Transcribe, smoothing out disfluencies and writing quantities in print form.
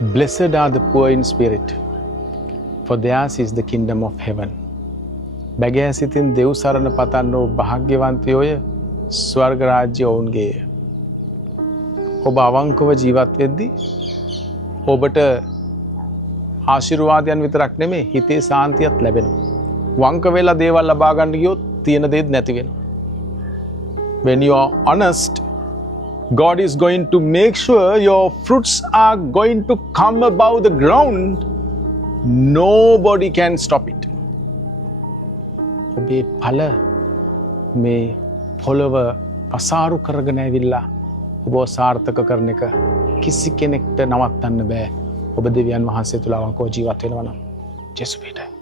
Blessed are the poor in spirit, for theirs is the kingdom of heaven. බැගෑ සිතින් දෙව් සරණ පතන්නෝ භාග්‍යවන්තයෝය ස්වර්ග රාජ්‍ය ඔවුන්ගේය. ඔබ අවංකව ජීවත් වෙද්දී ඔබට ආශිර්වාදයන් විතරක් නෙමේ හිතේ සාන්තියත් ලැබෙනවා. වංක වෙලා දේවල් ලබා ගන්න ගියොත් තියෙන දේත් නැති වෙනවා. When you are honest, God is going to make sure your fruits are going to come above the ground. Nobody can stop it. ඔබේ ඵල මේ පොළව අසාරු කරගෙන ඇවිල්ලා ඔබ සාර්ථක කරන එක කිසි කෙනෙක්ට නවත්තන්න බෑ. ඔබ දෙවියන් වහන්සේ තුල අවංකව ජීවත් වෙනවා නම් ජේසුස් පිටයි.